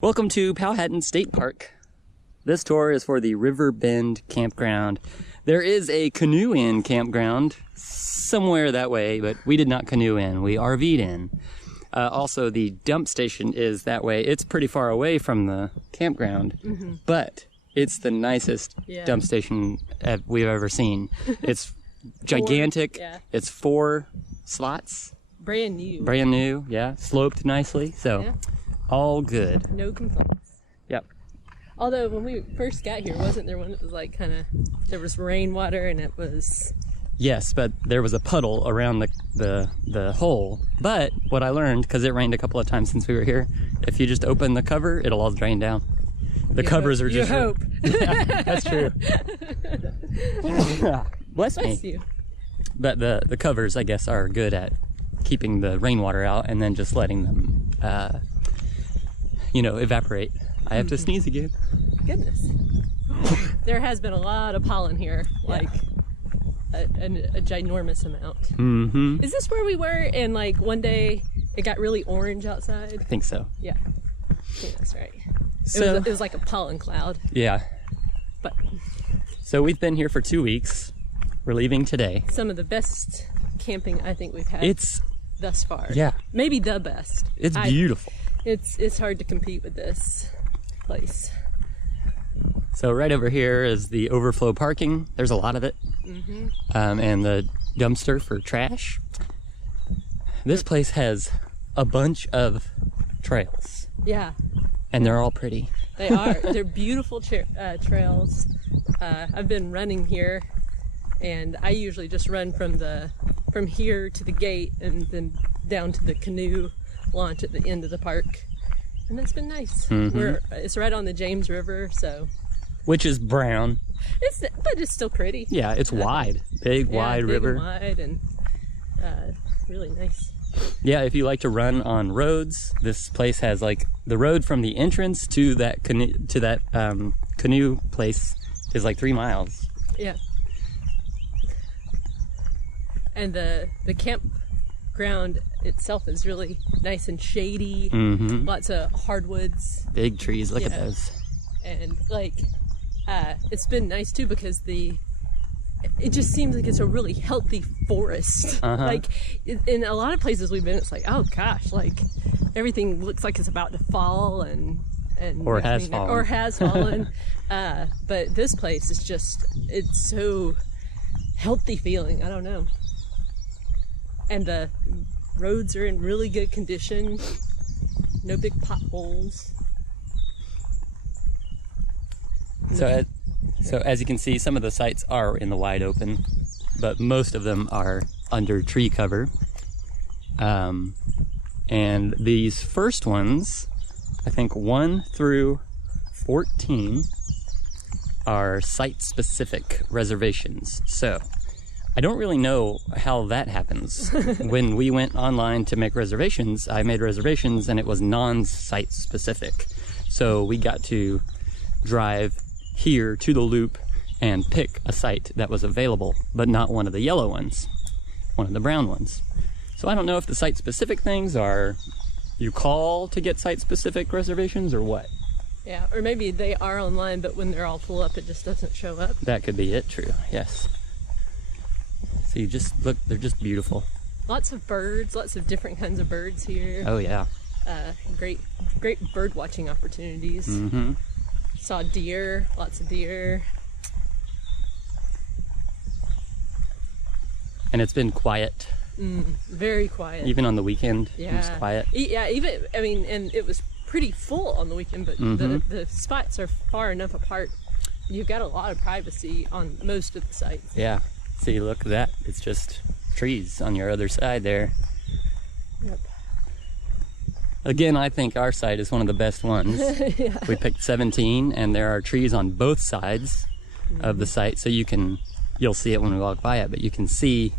Welcome to Powhatan State Park. This tour is for the River Bend Campground. There is a canoe-in campground somewhere that way, but we did not canoe in. We RV'd in. Also, the dump station is that way. It's pretty far away from the campground, but it's the nicest dump station we've ever seen. It's gigantic. It's 4 slots. Brand new. Brand new, yeah. Sloped nicely, so all good. No complaints. Yep. Although when we first got here, wasn't there one that was like kind of, there was rainwater and it was... Yes, but there was a puddle around the hole. But what I learned, because it rained a couple of times since we were here, if you just open the cover, it'll all drain down. The covers are just... You hope. Yeah, that's true. Bless me. Bless you. But the covers, I guess, are good at keeping the rainwater out and then just letting them, evaporate. I have to sneeze again. Goodness. There has been a lot of pollen here, like a ginormous amount. Mm-hmm. Is this where we were? And like one day it got really orange outside? I think so. Yeah. I think that's right. So, it was like a pollen cloud. Yeah. But so we've been here for 2 weeks. We're leaving today. Some of the best camping I think we've had thus far. Yeah. Maybe the best. It's beautiful. It's hard to compete with this place. So right over here is the overflow parking. There's a lot of it. And the dumpster for trash. This place has a bunch of trails. Yeah. And they're all pretty. They are. They're beautiful trails. I've been running here, and I usually just run from here to the gate and then down to the canoe launch at the end of the park. And that's been nice. It's right on the James River, so... Which is brown. But it's still pretty. Yeah, it's wide. Big, wide river. And wide and really nice. Yeah, if you like to run on roads, this place has like the road from the entrance to that canoe place is like 3 miles. Yeah. And the campground itself is really nice and shady. Lots of hardwoods. Big trees. Look at those. And like, it's been nice too because it just seems like it's a really healthy forest. Like in a lot of places we've been, it's like, oh gosh, like everything looks like it's about to fall and has fallen. But this place is just, it's so healthy feeling. I don't know. And the roads are in really good condition. No big potholes. So as you can see, some of the sites are in the wide open, but most of them are under tree cover. And these first ones, I think 1 through 14, are site-specific reservations. So I don't really know how that happens. When we went online to make reservations, I made reservations and it was non-site specific. So we got to drive here to the loop and pick a site that was available, but not one of the yellow ones, one of the brown ones. So I don't know if the site-specific things are you call to get site-specific reservations or what. Yeah, or maybe they are online, but when they're all full up, it just doesn't show up. That could be it, true, yes. So you just look, they're just beautiful. Lots of birds, lots of different kinds of birds here. Oh yeah. Great bird watching opportunities. Saw deer, lots of deer. And it's been quiet. Very quiet. Even on the weekend, it was quiet. Yeah, and it was pretty full on the weekend, but the spots are far enough apart. You've got a lot of privacy on most of the sites. Yeah. See, look at that. It's just trees on your other side there. Yep. Again, I think our site is one of the best ones. We picked 17, and there are trees on both sides of the site, so you'll see it when we walk by it, but you can see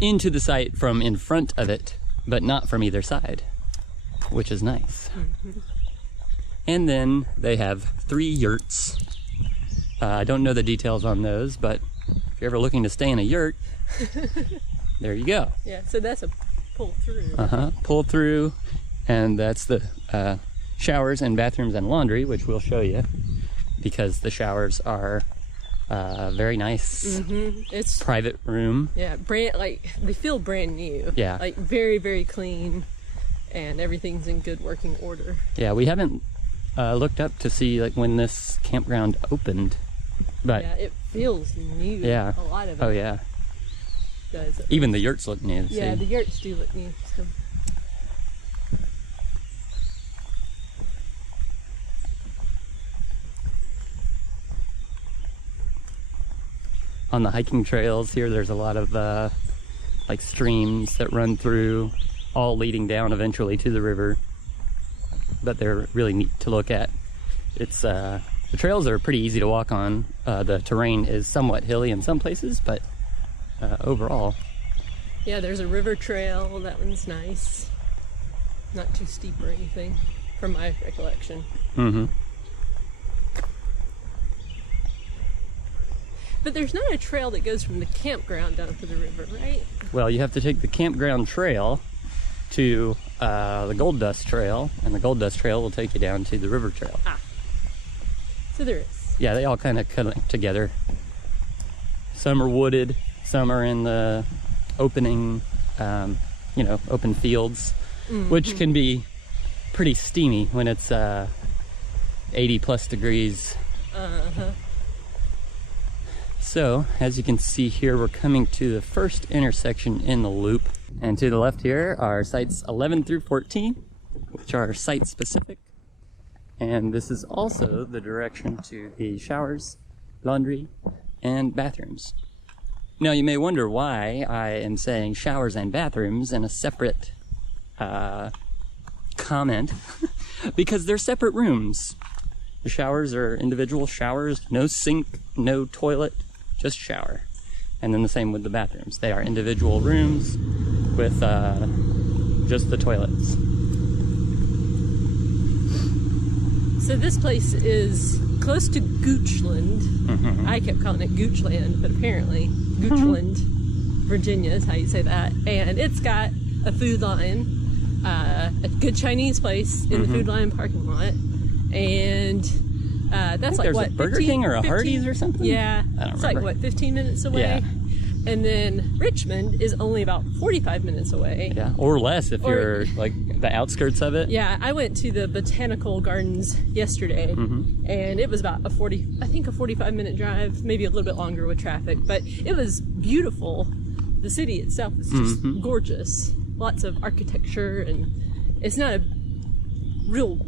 into the site from in front of it, but not from either side, which is nice. And then they have 3 yurts. I don't know the details on those, but if you're ever looking to stay in a yurt, there you go. Yeah, so that's a pull through. Pull through, and that's the showers and bathrooms and laundry, which we'll show you, because the showers are very nice. It's private room. Yeah, they feel brand new. Yeah. Like very, very clean, and everything's in good working order. Yeah, we haven't looked up to see like when this campground opened, but yeah, it feels new. Yeah. A lot of it. Oh yeah. Does. Even the yurts look new. Yeah, see? the yurts do look new. So. On the hiking trails here, there's a lot of like streams that run through, all leading down eventually to the river. But they're really neat to look at. It's the trails are pretty easy to walk on. The terrain is somewhat hilly in some places, but overall. Yeah, there's a river trail. That one's nice. Not too steep or anything, from my recollection. Mm-hmm. But there's not a trail that goes from the campground down to the river, right? Well, you have to take the campground trail to the Gold Dust Trail, and the Gold Dust Trail will take you down to the river trail. Ah. So there is. Yeah, they all kind of connect together. Some are wooded, some are in the opening, open fields, which can be pretty steamy when it's 80 plus degrees. Uh-huh. So, as you can see here, we're coming to the first intersection in the loop. And to the left here are sites 11 through 14, which are site specific. And this is also the direction to the showers, laundry, and bathrooms. Now, you may wonder why I am saying showers and bathrooms in a separate comment, because they're separate rooms. The showers are individual showers, no sink, no toilet, just shower. And then the same with the bathrooms. They are individual rooms with just the toilets. So this place is close to Goochland. Mm-hmm. I kept calling it Goochland, but apparently Goochland, Virginia is how you say that. And it's got a Food Lion, a good Chinese place in the Food Lion parking lot. And that's like there's what, a Burger 15, King or a 15? Hardee's or something? Yeah. I don't it's remember. like what, 15 minutes away? Yeah. And then Richmond is only about 45 minutes away. Yeah, or less if you're like the outskirts of it. Yeah, I went to the Botanical Gardens yesterday, and it was about a 45-minute drive, maybe a little bit longer with traffic, but it was beautiful. The city itself is just gorgeous. Lots of architecture, and it's not a real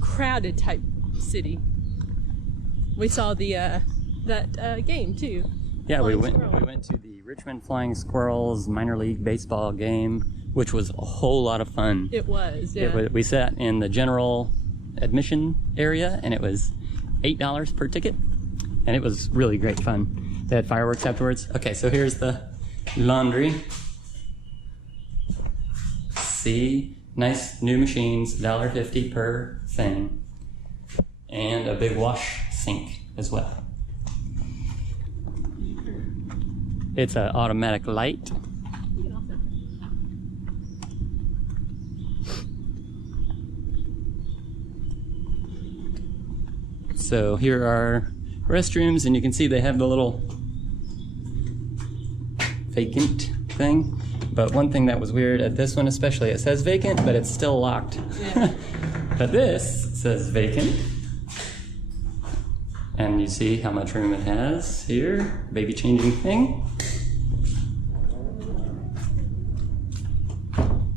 crowded type city. We saw the that game too. Yeah, we went Squirrel. to the Richmond Flying Squirrels minor league baseball game, which was a whole lot of fun. It was, yeah. We sat in the general admission area, and it was $8 per ticket, and it was really great fun. They had fireworks afterwards. Okay, so here's the laundry. See, nice new machines, $1.50 per thing, and a big wash sink as well. It's an automatic light. So here are restrooms, and you can see they have the little vacant thing. But one thing that was weird at this one especially, it says vacant, but it's still locked. Yeah. But this says vacant. And you see how much room it has here. Baby changing thing.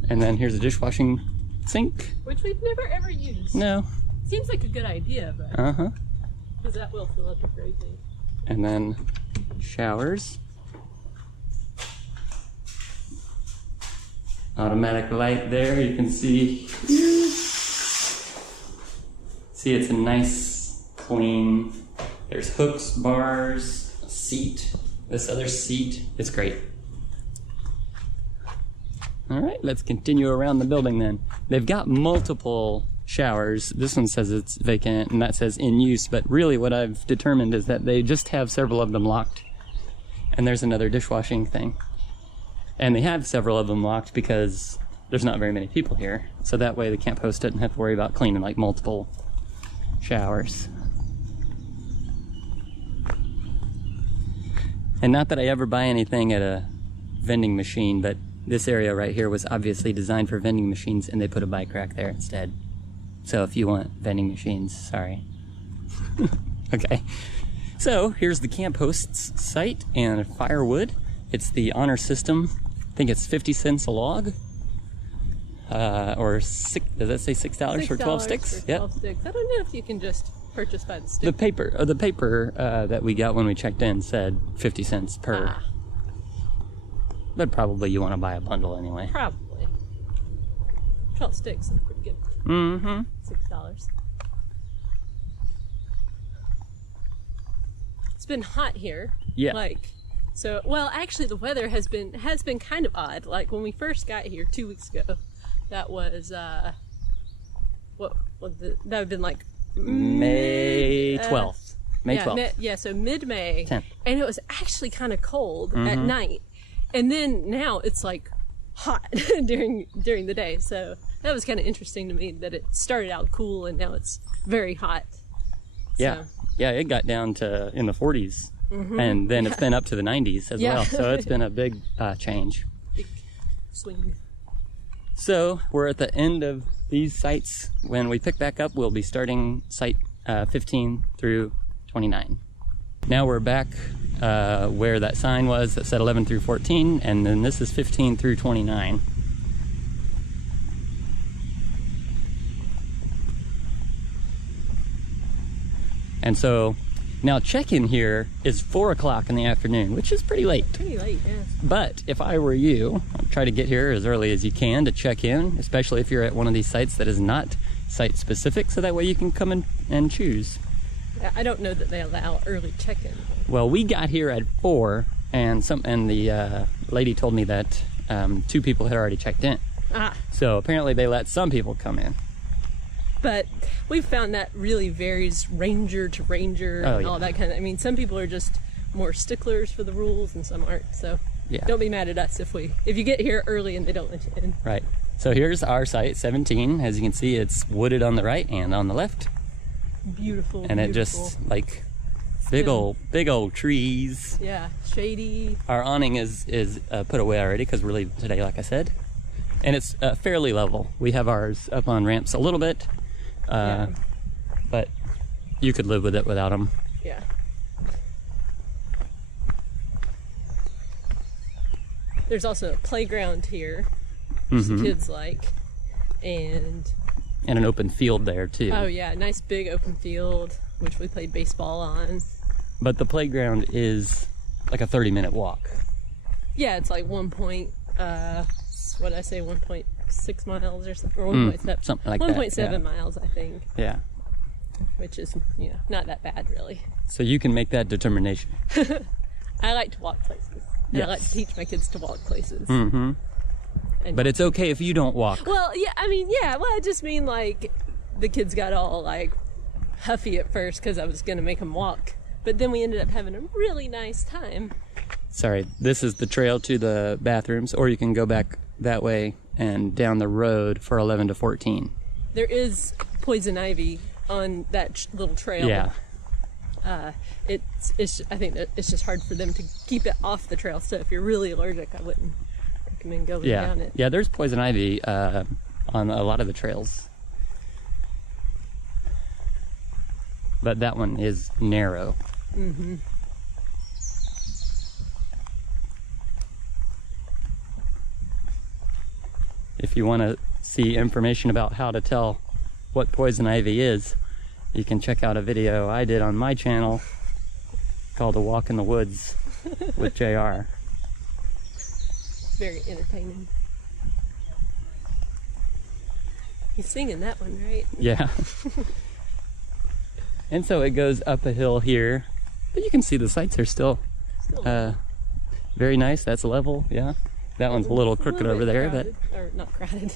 And then here's a dishwashing sink. Which we've never ever used. No. Seems like a good idea, but Uh-huh. because that will fill up a great thing. And then showers. Automatic light there, you can see. See, it's a nice, clean. There's hooks, bars, a seat. This other seat, it's great. All right, let's continue around the building then. They've got multiple showers. This one says it's vacant and that says in use, but really what I've determined is that they just have several of them locked. And there's another dishwashing thing. And they have several of them locked because there's not very many people here. So that way the camp host doesn't have to worry about cleaning like multiple showers. And not that I ever buy anything at a vending machine, but this area right here was obviously designed for vending machines, and they put a bike rack there instead. So if you want vending machines, sorry. Okay. So here's the camp host's site and firewood. It's the honor system. I think it's 50 cents a log. Or six, does that say $6 for 12 sticks? For 12 sticks. I don't know if you can just purchase by the stick. The paper that we got when we checked in said 50 cents per. But probably you want to buy a bundle anyway. Probably. 12 sticks is pretty good. Mm-hmm. $6. It's been hot here. Yeah. Well, actually the weather has been kind of odd. Like when we first got here 2 weeks ago, that was that would have been like May 12th. May 12th. So mid-May. 10th. And it was actually kind of cold at night. And then now it's like hot during the day. So that was kind of interesting to me that it started out cool and now it's very hot. Yeah. So. Yeah, it got down to in the 40s. And then it's been up to the 90s as well. So it's been a big change. Big swing. So we're at the end of these sites. When we pick back up, we'll be starting site 15 through 29. Now we're back where that sign was that said 11 through 14, and then this is 15 through 29. And so now check-in here is 4 o'clock in the afternoon, which is pretty late. Pretty late, yeah. But if I were you, I'd try to get here as early as you can to check in, especially if you're at one of these sites that is not site-specific, so that way you can come in and choose. I don't know that they allow early check-in. Well, we got here at 4, and the lady told me that 2 people had already checked in. So apparently they let some people come in. But we've found that really varies ranger to ranger and all that kind of. I mean, some people are just more sticklers for the rules, and some aren't. So don't be mad at us if you get here early and they don't let you in. Right. So here's our site 17. As you can see, it's wooded on the right and on the left. Beautiful. And it just like big old trees. Yeah, shady. Our awning is put away already because we're leaving today, like I said, and it's fairly level. We have ours up on ramps a little bit. But you could live with it without them. Yeah. There's also a playground here, which the kids like, and an open field there too. Oh yeah, nice big open field, which we played baseball on. But the playground is like a 30-minute walk. Yeah, it's like 1.6 miles or something, or 1.7, something like 1.7 miles, I think. Yeah. Which is, not that bad, really. So you can make that determination. I like to walk places. And I like to teach my kids to walk places. Mm-hmm. But it's okay if you don't walk. Well, yeah, I just mean, like, the kids got all, like, huffy at first because I was going to make them walk. But then we ended up having a really nice time. Sorry, this is the trail to the bathrooms, or you can go back that way and down the road for 11 to 14. There is poison ivy on that little trail. Yeah. I think that it's just hard for them to keep it off the trail. So if you're really allergic, I wouldn't recommend going down it. Yeah, there's poison ivy on a lot of the trails. But that one is narrow. Mm-hmm. If you want to see information about how to tell what poison ivy is, you can check out a video I did on my channel called A Walk in the Woods with JR. Very entertaining. He's singing that one, right? Yeah. And so it goes up a hill here, but you can see the sights are still very nice. That's level, yeah. That one's a little crooked over there, crowded, or not crowded.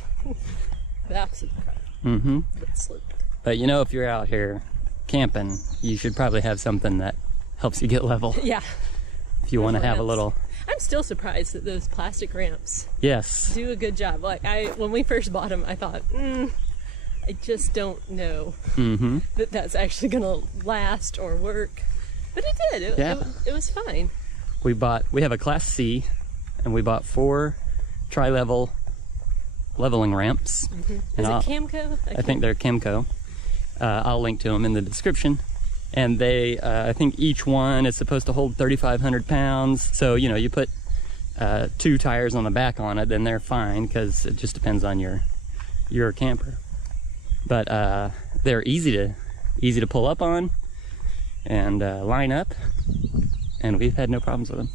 The opposite of crowded. Mm-hmm. But sloped. But if you're out here camping, you should probably have something that helps you get level. Yeah. if you want to have a little. I'm still surprised that those plastic ramps Yes. do a good job. Like when we first bought them, I thought, I just don't know that that's actually going to last or work. But it did. It was fine. We have a Class C, and we bought 4 tri-level leveling ramps. Is it Camco? I think they're Camco. I'll link to them in the description. And they, I think each one is supposed to hold 3,500 pounds. So, you know, you put 2 tires on the back on it, then they're fine, because it just depends on your camper. But they're easy to pull up on and line up, and we've had no problems with them.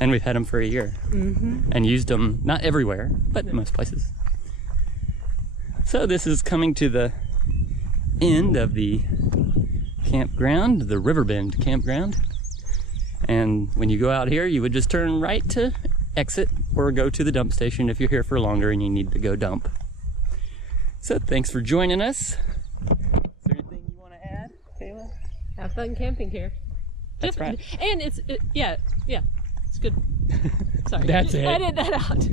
And we've had them for a year and used them not everywhere, but most places. So this is coming to the end of the campground, the Riverbend campground. And when you go out here, you would just turn right to exit or go to the dump station if you're here for longer and you need to go dump. So thanks for joining us. Is there anything you want to add, Kayla? Have fun camping here. That's right. And it's good. Sorry. That's it. Edit that out.